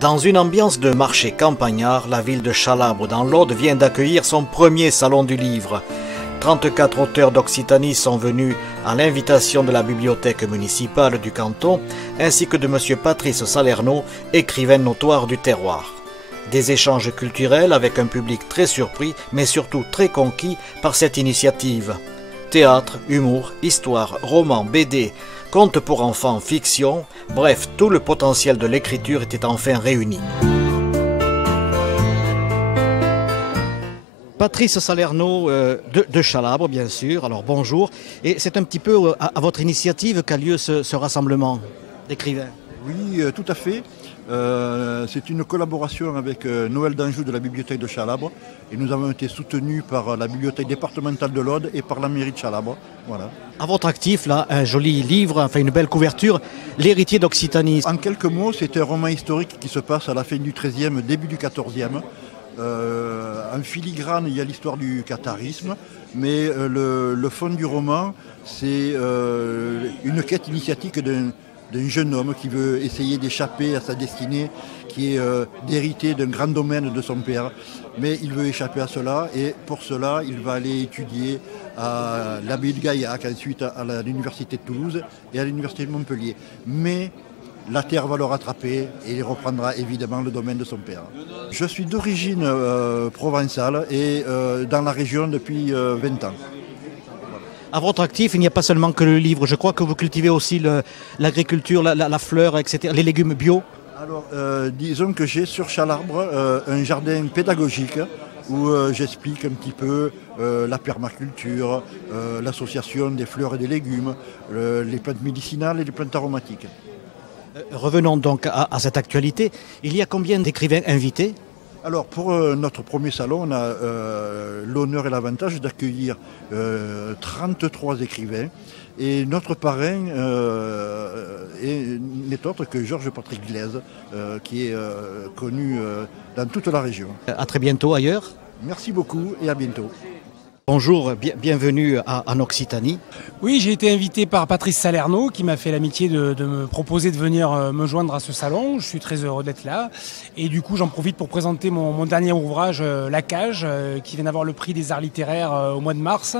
Dans une ambiance de marché campagnard, la ville de Chalabre dans l'Aude vient d'accueillir son premier salon du livre. 34 auteurs d'Occitanie sont venus à l'invitation de la bibliothèque municipale du canton, ainsi que de M. Patrice Salerno, écrivain notoire du terroir. Des échanges culturels avec un public très surpris, mais surtout très conquis par cette initiative. Théâtre, humour, histoire, roman, BD, contes pour enfants, fiction, bref, tout le potentiel de l'écriture était enfin réuni. Patrice Salerno de Chalabre, bien sûr. Alors bonjour. Et c'est un petit peu à votre initiative qu'a lieu ce rassemblement d'écrivains. Oui, tout à fait. C'est une collaboration avec Noël d'Anjou de la bibliothèque de Chalabre. Et nous avons été soutenus par la bibliothèque départementale de l'Aude et par la mairie de Chalabre. Voilà. À votre actif, là, un joli livre, enfin une belle couverture, L'héritier d'Occitanie. En quelques mots, c'est un roman historique qui se passe à la fin du XIIIe, début du XIVe. En filigrane, il y a l'histoire du catharisme, mais le fond du roman, c'est une quête initiatique d'un jeune homme qui veut essayer d'échapper à sa destinée, qui est d'hériter d'un grand domaine de son père. Mais il veut échapper à cela, et pour cela, il va aller étudier à l'abbaye de Gaillac, ensuite à l'université de Toulouse et à l'université de Montpellier. Mais la terre va le rattraper et il reprendra évidemment le domaine de son père. Je suis d'origine provençale et dans la région depuis 20 ans. À votre actif, il n'y a pas seulement que le livre. Je crois que vous cultivez aussi l'agriculture, la fleur, etc., les légumes bio. Alors, disons que j'ai sur Chalabre un jardin pédagogique où j'explique un petit peu la permaculture, l'association des fleurs et des légumes, les plantes médicinales et les plantes aromatiques. Revenons donc à cette actualité. Il y a combien d'écrivains invités ? Alors pour notre premier salon, on a l'honneur et l'avantage d'accueillir 33 écrivains. Et notre parrain n'est autre que Georges Patrick Glaise, qui est connu dans toute la région. À très bientôt ailleurs. Merci beaucoup et à bientôt. Bonjour, bienvenue en Occitanie. Oui, j'ai été invité par Patrice Salerno qui m'a fait l'amitié de me proposer de venir me joindre à ce salon. Je suis très heureux d'être là. Et du coup, j'en profite pour présenter mon dernier ouvrage, La Cage, qui vient d'avoir le prix des arts littéraires au mois de mars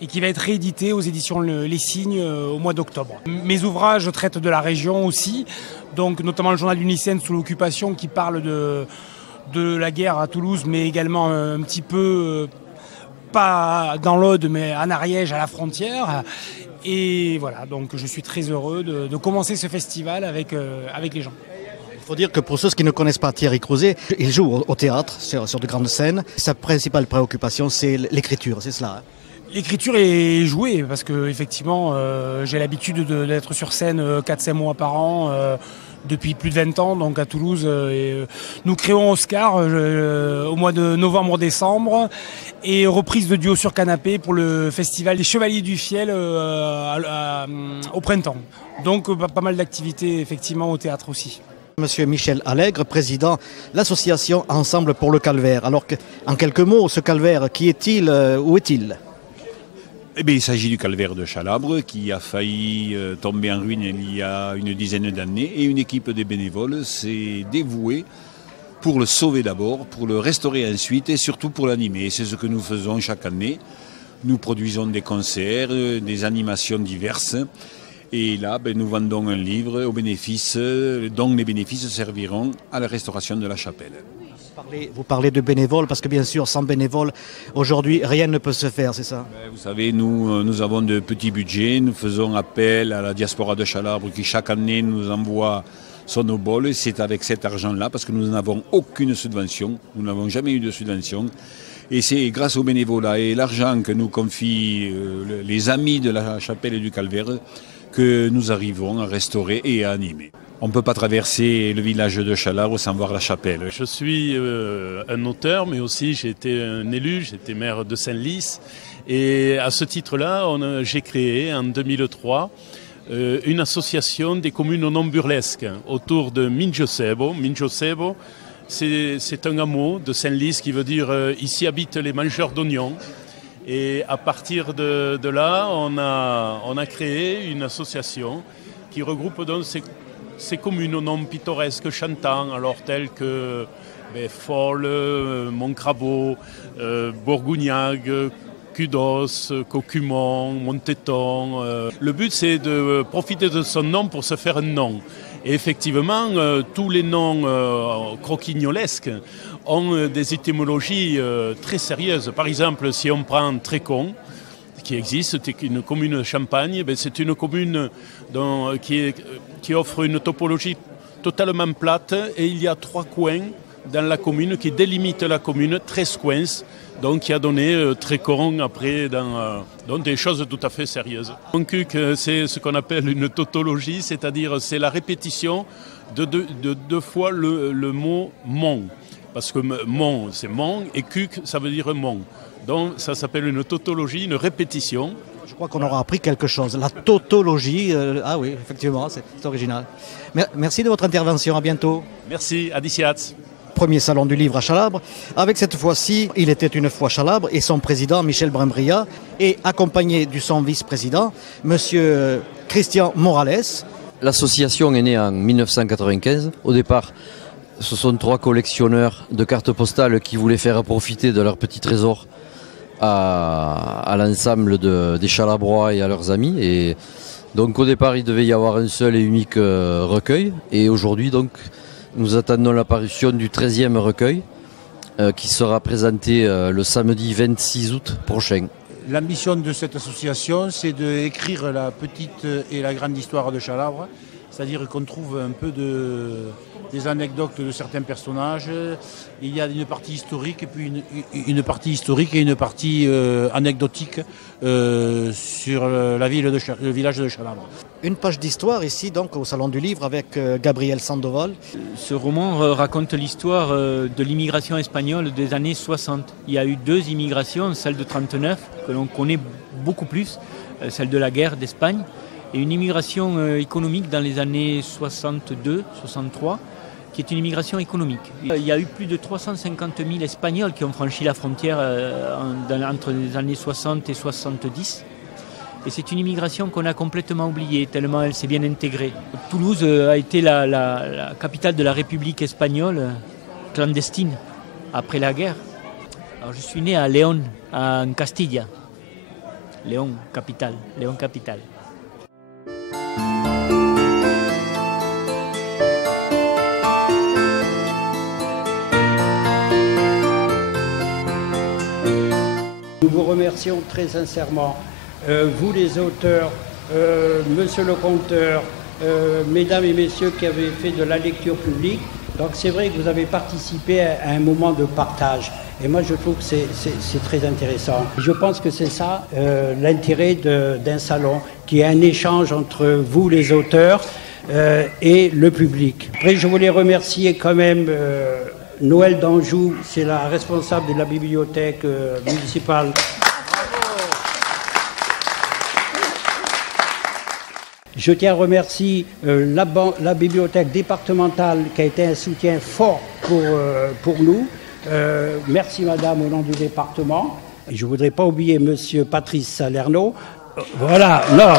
et qui va être réédité aux éditions Les Signes au mois d'octobre. Mes ouvrages traitent de la région aussi, donc notamment le journal du Lycéen sous l'occupation qui parle de la guerre à Toulouse, mais également un petit peu... pas dans l'Aude, mais en Ariège, à la frontière. Et voilà, donc je suis très heureux de commencer ce festival avec les gens. Il faut dire que pour ceux qui ne connaissent pas Thierry Crouzet, il joue au théâtre, sur de grandes scènes. Sa principale préoccupation, c'est l'écriture, c'est cela, hein? L'écriture est jouée, parce que effectivement, j'ai l'habitude d'être sur scène 4-5 mois par an, depuis plus de 20 ans, donc à Toulouse. Nous créons Oscar au mois de novembre-décembre et reprise de duo sur canapé pour le festival des Chevaliers du Fiel au printemps. Donc pas mal d'activités effectivement au théâtre aussi. Monsieur Michel Allègre, président de l'association Ensemble pour le Calvaire. Alors, en quelques mots, ce calvaire, qui est-il, où est-il ? Eh bien, il s'agit du calvaire de Chalabre qui a failli tomber en ruine il y a une dizaine d'années et une équipe de bénévoles s'est dévouée pour le sauver d'abord, pour le restaurer ensuite et surtout pour l'animer. C'est ce que nous faisons chaque année. Nous produisons des concerts, des animations diverses et là, nous vendons un livre aux bénéfices, dont les bénéfices serviront à la restauration de la chapelle. Vous parlez de bénévoles, parce que bien sûr, sans bénévoles, aujourd'hui, rien ne peut se faire, c'est ça ? Vous savez, nous avons de petits budgets, nous faisons appel à la diaspora de Chalabre qui chaque année nous envoie son obol. Et c'est avec cet argent-là, parce que nous n'avons aucune subvention, nous n'avons jamais eu de subvention. Et c'est grâce aux bénévolat et l'argent que nous confient les amis de la chapelle et du calvaire que nous arrivons à restaurer et à animer. On ne peut pas traverser le village de Chalabre sans voir la chapelle. Je suis un auteur, mais aussi j'ai été un élu, j'ai été maire de Senlis. Et à ce titre-là, j'ai créé en 2003 une association des communes non burlesques autour de Minjosebo. Minjosebo, c'est un hameau de Senlis qui veut dire ici habitent les mangeurs d'oignons. Et à partir de là, on a créé une association qui regroupe donc ces communes aux noms pittoresques chantants, alors tels que Folle, Montcrabeau, Bourgougnac, Cudos, Cocumont, Monteton. Le but, c'est de profiter de son nom pour se faire un nom. Et effectivement, tous les noms croquignolesques ont des étymologies très sérieuses. Par exemple, si on prend Trécon, qui existe, c'est une commune de Champagne, c'est une commune qui offre une topologie totalement plate et il y a 3 coins dans la commune qui délimitent la commune, 13 coins, donc qui a donné Trécon après dans des choses tout à fait sérieuses. Donc c'est ce qu'on appelle une tautologie, c'est-à-dire c'est la répétition de 2 fois le mot mont. Parce que mont, c'est mont, et cuc, ça veut dire mont. Donc ça s'appelle une tautologie, une répétition. Je crois qu'on aura appris quelque chose. La tautologie, ah oui, effectivement, c'est original. Merci de votre intervention, à bientôt. Merci, Adiciats. Premier salon du livre à Chalabre, avec cette fois-ci, il était une fois Chalabre et son président Michel Brimbria, et accompagné de son vice-président, monsieur Christian Morales. L'association est née en 1995. Au départ, ce sont 3 collectionneurs de cartes postales qui voulaient faire profiter de leur petit trésor à l'ensemble des Chalabrois et à leurs amis. Et donc au départ, il devait y avoir un seul et unique recueil. Et aujourd'hui, donc, nous attendons l'apparition du 13e recueil qui sera présenté le samedi 26 août prochain. L'ambition de cette association, c'est d'écrire la petite et la grande histoire de Chalabre. C'est-à-dire qu'on trouve un peu des anecdotes de certains personnages. Il y a une partie historique et puis une partie historique et une partie anecdotique sur le village de Chalabre. Une page d'histoire ici donc au Salon du Livre avec Gabriel Sandoval. Ce roman raconte l'histoire de l'immigration espagnole des années 60. Il y a eu 2 immigrations, celle de 39 que l'on connaît beaucoup plus, celle de la guerre d'Espagne, et une immigration économique dans les années 62-63, qui est une immigration économique. Il y a eu plus de 350 000 Espagnols qui ont franchi la frontière entre les années 60 et 70. Et c'est une immigration qu'on a complètement oubliée, tellement elle s'est bien intégrée. Toulouse a été la capitale de la République espagnole clandestine après la guerre. Alors, je suis né à Léon, en Castilla. Léon, capitale. Nous vous remercions très sincèrement, vous les auteurs, monsieur le conteur, mesdames et messieurs qui avez fait de la lecture publique. Donc c'est vrai que vous avez participé à un moment de partage. Et moi je trouve que c'est très intéressant. Je pense que c'est ça l'intérêt d'un salon, qui est un échange entre vous les auteurs et le public. Après je voulais remercier quand même Noël d'Anjou, c'est la responsable de la bibliothèque municipale. Je tiens à remercier la bibliothèque départementale qui a été un soutien fort pour nous. Merci madame au nom du département. Et je ne voudrais pas oublier monsieur Patrice Salerno. Voilà, non.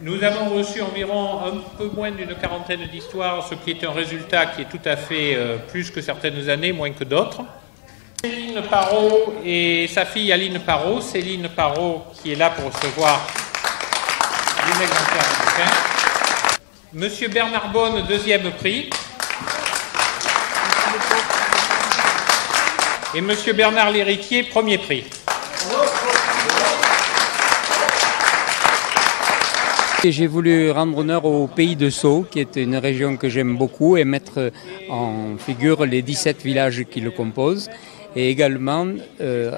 Nous avons reçu environ un peu moins d'une quarantaine d'histoires, ce qui est un résultat qui est tout à fait plus que certaines années, moins que d'autres. Céline Parot et sa fille Aline Parot. Céline Parot qui est là pour recevoir une exemplaire de bouquin. Monsieur Bernard Bonne, 2e prix. Et monsieur Bernard L'Héritier, 1er prix. J'ai voulu rendre honneur au pays de Sceaux, qui est une région que j'aime beaucoup, et mettre en figure les 17 villages qui le composent. Et également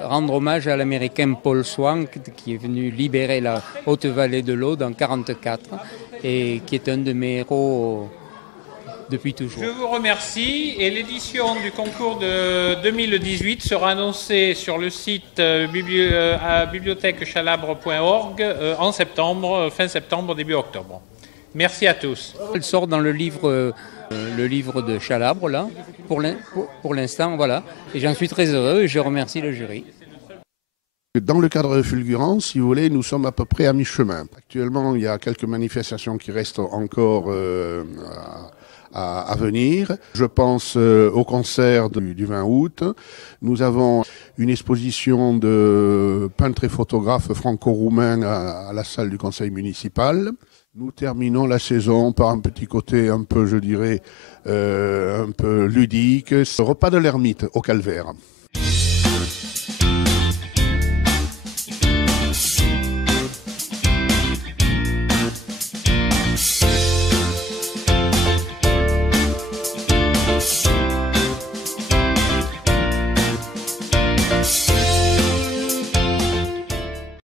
rendre hommage à l'Américain Paul Swank, qui est venu libérer la Haute-Vallée de l'Aude en 1944 et qui est un de mes héros depuis toujours. Je vous remercie et l'édition du concours de 2018 sera annoncée sur le site bibliothèquechalabre.org en septembre, fin septembre, début octobre. Merci à tous. Elle sort dans le livre de Chalabre, là, pour l'instant, voilà. Et j'en suis très heureux et je remercie le jury. Dans le cadre de Fulgurance, si vous voulez, nous sommes à peu près à mi-chemin. Actuellement, il y a quelques manifestations qui restent encore à venir. Je pense au concert du 20 août. Nous avons une exposition de peintres et photographes franco-roumains à la salle du conseil municipal. Nous terminons la saison par un petit côté un peu, je dirais, un peu ludique. Le repas de l'ermite au Calvaire.